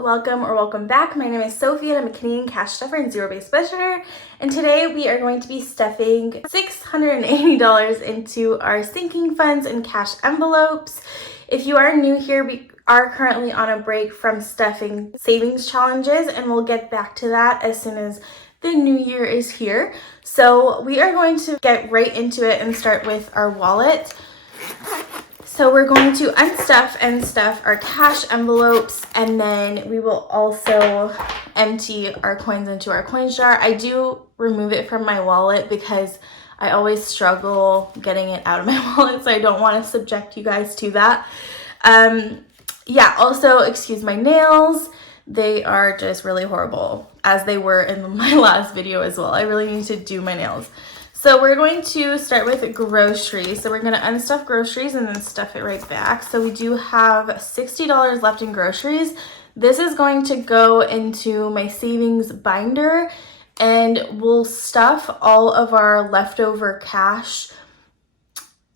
Welcome back. My name is Sophie and I'm a Canadian cash stuffer and zero-based budgeter. And today we are going to be stuffing $680 into our sinking funds and cash envelopes. If you are new here, we are currently on a break from stuffing savings challenges, and we'll get back to that as soon as the new year is here. So we are going to get right into it and start with our wallet. So we're going to unstuff and stuff our cash envelopes, and then we will also empty our coins into our coins jar. I do remove it from my wallet because I always struggle getting it out of my wallet, so I don't want to subject you guys to that. Yeah, also excuse my nails. They are just really horrible, as they were in my last video as well. I really need to do my nails. So we're going to start with groceries. So we're going to unstuff groceries and then stuff it right back. So we do have $60 left in groceries. This is going to go into my savings binder, and we'll stuff all of our leftover cash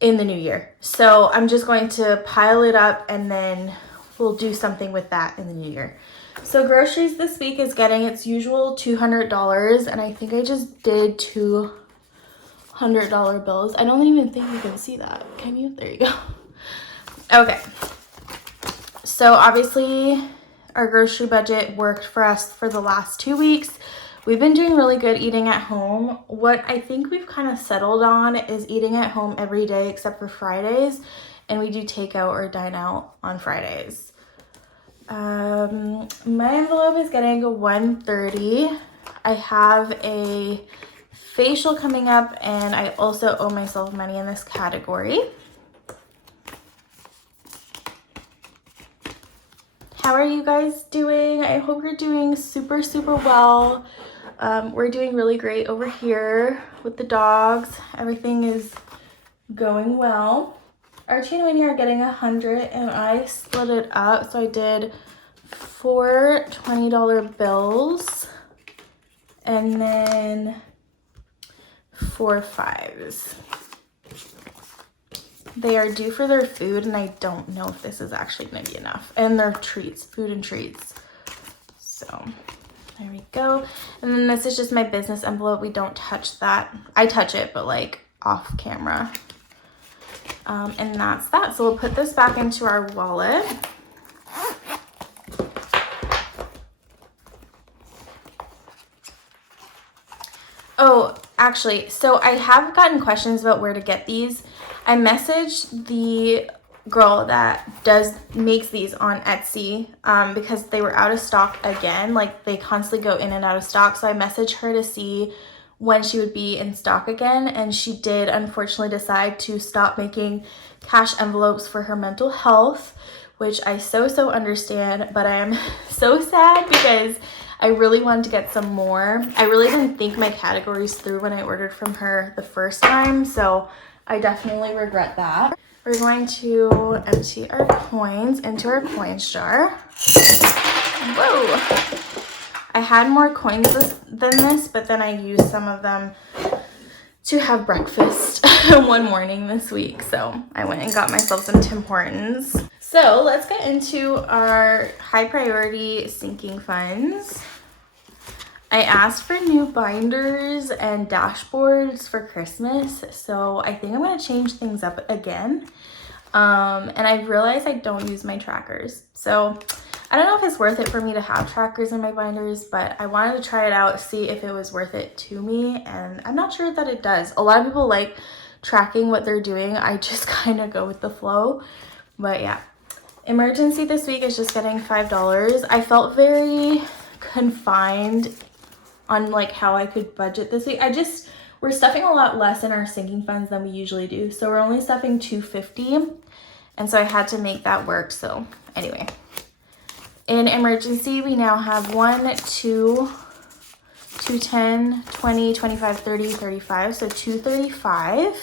in the new year. So I'm just going to pile it up and then we'll do something with that in the new year. So groceries this week is getting its usual $200, and I think I just did $200 bills. I don't even think you can see that. Can you? There you go. Okay. So obviously our grocery budget worked for us for the last 2 weeks. We've been doing really good eating at home. What I think we've kind of settled on is eating at home every day except for Fridays, and we do takeout or dine out on Fridays. My envelope is getting a $130. I have a facial coming up, and I also owe myself money in this category. How are you guys doing? I hope you're doing super well. We're doing really great over here with the dogs. Everything is going well. Archie and Winnie are getting 100, and I split it up. So I did 4 $20 bills and then 4 5s. They are due for their food, and I don't know if this is actually going to be enough. And their treats, food and treats. So there we go. And then this is just my business envelope. We don't touch that. I touch it, but like off camera. And that's that. So we'll put this back into our wallet. Oh, actually, so I have gotten questions about where to get these. I messaged the girl that makes these on Etsy because they were out of stock again. Like, they constantly go in and out of stock. So I messaged her to see when she would be in stock again, and she did unfortunately decide to stop making cash envelopes for her mental health, which I so understand, but I am so sad because I really wanted to get some more. I really didn't think my categories through when I ordered from her the first time, so I definitely regret that. We're going to empty our coins into our coins jar. Whoa! I had more coins than this, but then I used some of them to have breakfast one morning this week. So I went and got myself some Tim Hortons. So let's get into our high priority sinking funds. I asked for new binders and dashboards for Christmas, so I think I'm going to change things up again. And I realized I don't use my trackers. So I don't know if it's worth it for me to have trackers in my binders, but I wanted to try it out, see if it was worth it to me, and I'm not sure that it does. A lot of people like tracking what they're doing. I just kind of go with the flow. But yeah, emergency this week is just getting $5. I felt very confined on like how I could budget this week. We're stuffing a lot less in our sinking funds than we usually do. So we're only stuffing $250, and so I had to make that work. So anyway, in emergency, we now have 1, 2, 10, 20, 25, 30, 35. So $235.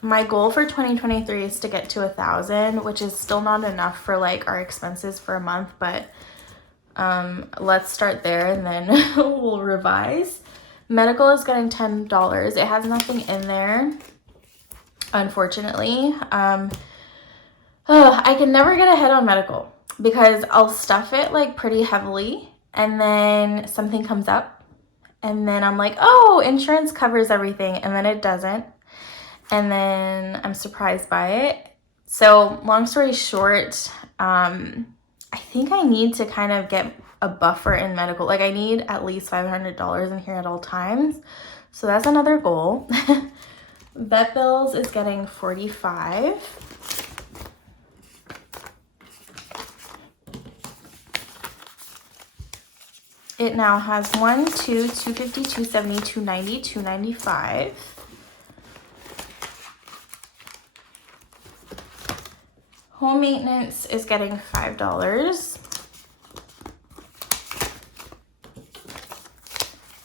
My goal for 2023 is to get to 1,000, which is still not enough for like our expenses for a month, but let's start there and then we'll revise. Medical is getting $10. It has nothing in there, unfortunately. I can never get ahead on medical. because I'll stuff it like pretty heavily and then something comes up and then I'm like, oh, insurance covers everything, and then it doesn't. And then I'm surprised by it. So long story short, I think I need to kind of get a buffer in medical. Like I need at least $500 in here at all times. So that's another goal. Vet bills is getting $45. It now has 1, 2, 250, 270, 290, 295. Home maintenance is getting $5.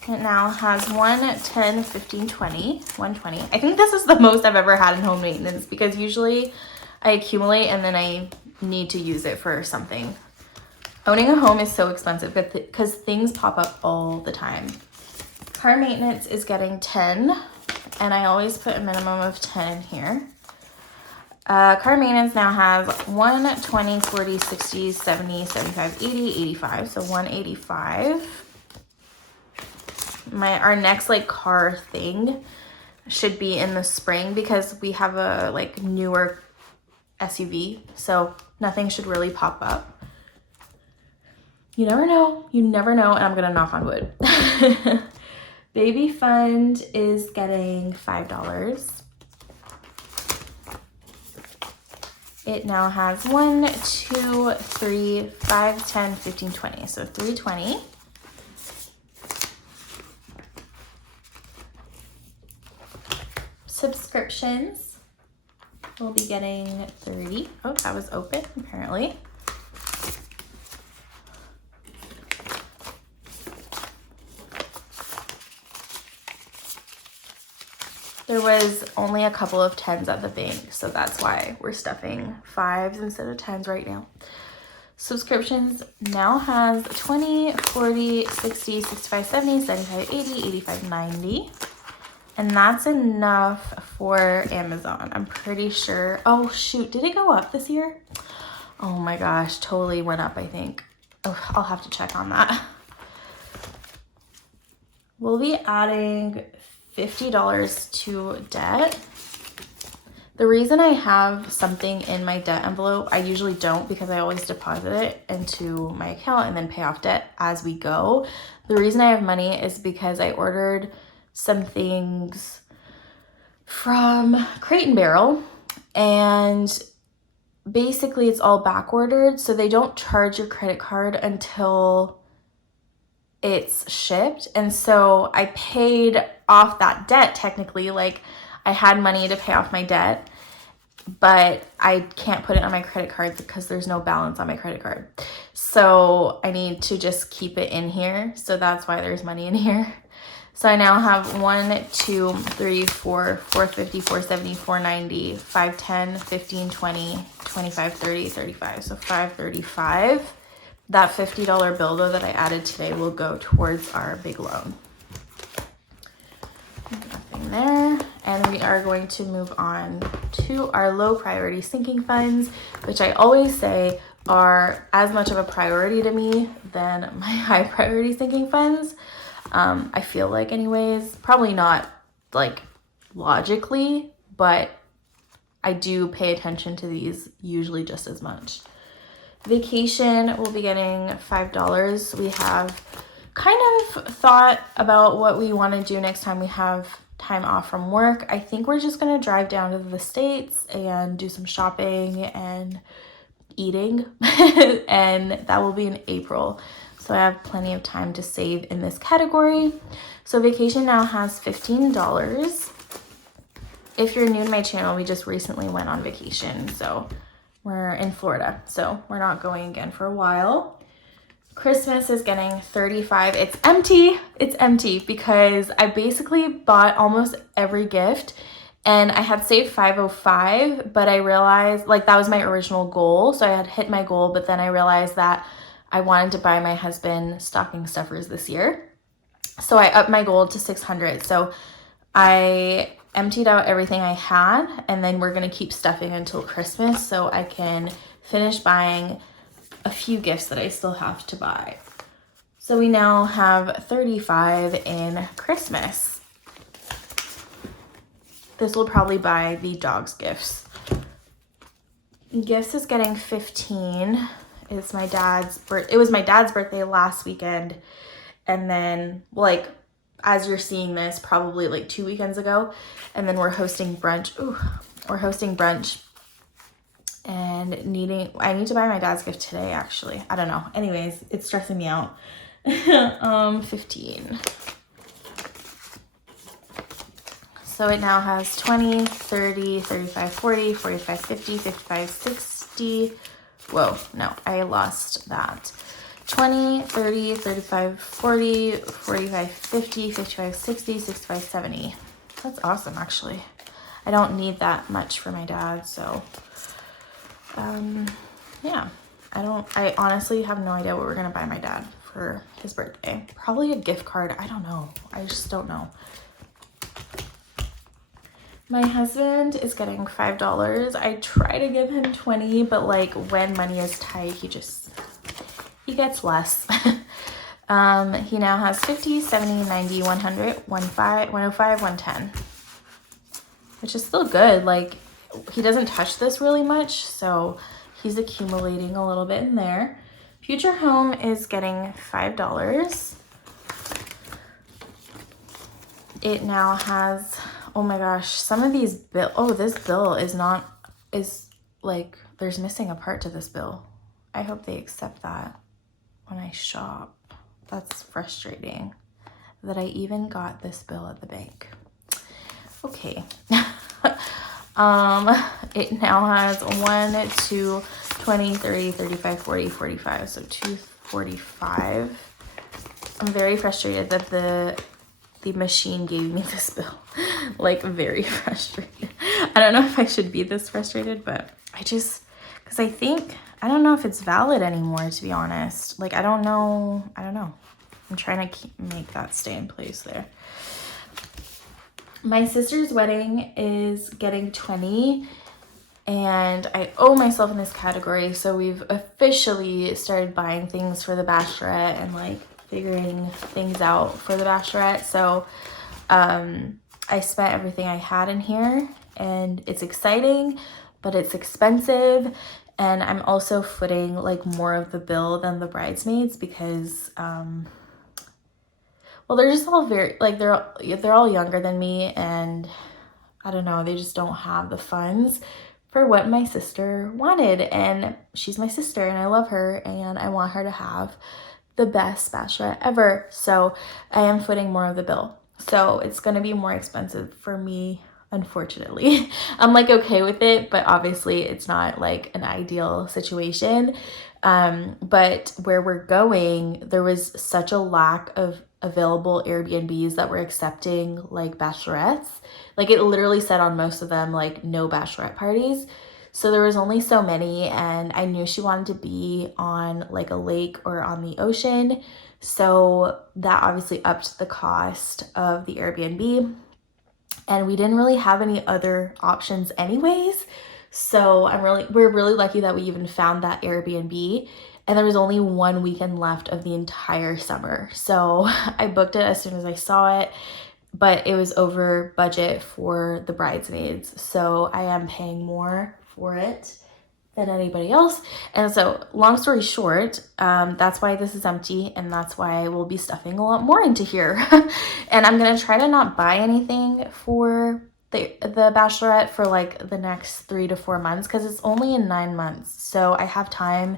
It now has 1, 10, 15, 20, 120. I think this is the most I've ever had in home maintenance because usually I accumulate and then I need to use it for something. Owning a home is so expensive because things pop up all the time. Car maintenance is getting 10, and I always put a minimum of 10 in here. Car maintenance now has 1, 20, 40, 60, 70, 75, 80, 85. So 185. Our next like car thing should be in the spring because we have a like newer SUV. So nothing should really pop up. You never know. You never know. And I'm going to knock on wood. Baby fund is getting $5. It now has 1, 2, 3, 5, 10, 15, 20. So 320. Subscriptions will be getting 30. Oh, that was open apparently. There was only a couple of 10s at the bank, so that's why we're stuffing 5s instead of 10s right now. Subscriptions now has 20, 40, 60, 65, 70, 75, 80, 85, 90. And that's enough for Amazon. I'm pretty sure. Oh, shoot. Did it go up this year? Oh my gosh. Totally went up, I think. Oh, I'll have to check on that. We'll be adding $50 to debt. The reason I have something in my debt envelope, I usually don't because I always deposit it into my account and then pay off debt as we go. The reason I have money is because I ordered some things from Crate and Barrel, and basically it's all back ordered, so they don't charge your credit card until it's shipped. And so I paid off that debt technically, like I had money to pay off my debt, but I can't put it on my credit card because there's no balance on my credit card. So I need to just keep it in here. So that's why there's money in here. So I now have 1, 2, 3, 4, 450, 470, 490, 510, 15, 20, 25, 30, 35. So 535. That $50 bill though that I added today will go towards our big loan. Nothing there. And we are going to move on to our low priority sinking funds, which I always say are as much of a priority to me than my high priority sinking funds. I feel like anyways, probably not like logically, but I do pay attention to these usually just as much. Vacation will be getting $5. We have kind of thought about what we want to do next time we have time off from work. I think we're just going to drive down to the States and do some shopping and eating, and that will be in April. So I have plenty of time to save in this category. So vacation now has $15. If you're new to my channel, we just recently went on vacation. So we're in Florida, so we're not going again for a while. Christmas is getting $35. It's empty. It's empty because I basically bought almost every gift, and I had saved $505, but I realized like that was my original goal. So I had hit my goal, but then I realized that I wanted to buy my husband stocking stuffers this year. So I upped my goal to $600. So I emptied out everything I had, and then we're going to keep stuffing until Christmas so I can finish buying a few gifts that I still have to buy. So we now have 35 in Christmas. This will probably buy the dog's gifts. Gifts is getting 15. It's my dad's it was my dad's birthday last weekend. And then, like, as you're seeing this, probably like 2 weekends ago. And then we're hosting brunch. Ooh, we're hosting brunch. And I need to buy my dad's gift today, actually. I don't know. Anyways, it's stressing me out. 15. So it now has 20, 30, 35, 40, 45, 50, 55, 60. Whoa, no, I lost that. 20, 30, 35, 40, 45, 50, 55, 60, 65, 70. That's awesome, actually. I don't need that much for my dad, so yeah. I honestly have no idea what we're gonna buy my dad for his birthday. Probably a gift card. I don't know. I just don't know. My husband is getting $5. I try to give him 20, but like when money is tight, he gets less. He now has 50, 70, 90, 100, 105, 110, which is still good. Like, he doesn't touch this really much, so he's accumulating a little bit in there. Future Home is getting $5. It now has, oh my gosh, some of these this bill is like, there's missing a part to this bill. I hope they accept that when I shop. That's frustrating that I even got this bill at the bank. Okay. It now has 1, 2, 20, 30, 35, 40, 45. So 245. I'm very frustrated that the machine gave me this bill. Like, very frustrated. I don't know if I should be this frustrated, but because I don't know if it's valid anymore, to be honest. Like, I don't know. I'm trying to make that stay in place there. My sister's wedding is getting 20, and I owe myself in this category. So we've officially started buying things for the bachelorette and like figuring things out for the bachelorette. So I spent everything I had in here, and it's exciting, but it's expensive. And I'm also footing like more of the bill than the bridesmaids because well, they're just all very, like, they're all younger than me, and I don't know, they just don't have the funds for what my sister wanted. And she's my sister, and I love her, and I want her to have the best bachelorette ever. So I am footing more of the bill. So it's going to be more expensive for me, unfortunately. I'm like okay with it, but obviously it's not like an ideal situation. But where we're going, there was such a lack of available Airbnbs that were accepting like bachelorettes. Like, it literally said on most of them like no bachelorette parties. So there was only so many, and I knew she wanted to be on like a lake or on the ocean. So that obviously upped the cost of the Airbnb, and we didn't really have any other options anyways. So we're really lucky that we even found that Airbnb, and there was only 1 weekend left of the entire summer. So I booked it as soon as I saw it, but it was over budget for the bridesmaids. So I am paying more for it than anybody else. And so long story short, that's why this is empty, and that's why I will be stuffing a lot more into here. And I'm gonna try to not buy anything for the bachelorette for like the next 3 to 4 months, because it's only in 9 months, so I have time.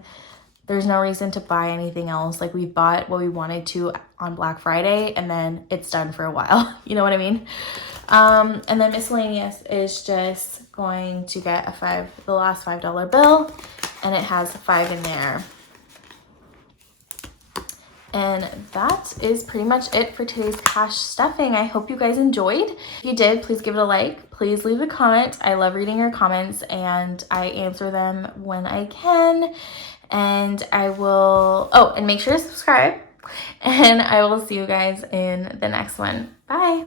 There's no reason to buy anything else. Like, we bought what we wanted to on Black Friday, and then it's done for a while. You know what I mean? And then miscellaneous is just going to get the last $5 bill, and it has 5 in there. And that is pretty much it for today's cash stuffing. I hope you guys enjoyed. If you did, please give it a like. Please leave a comment. I love reading your comments, and I answer them when I can. And I will, and make sure to subscribe. And I will see you guys in the next one. Bye.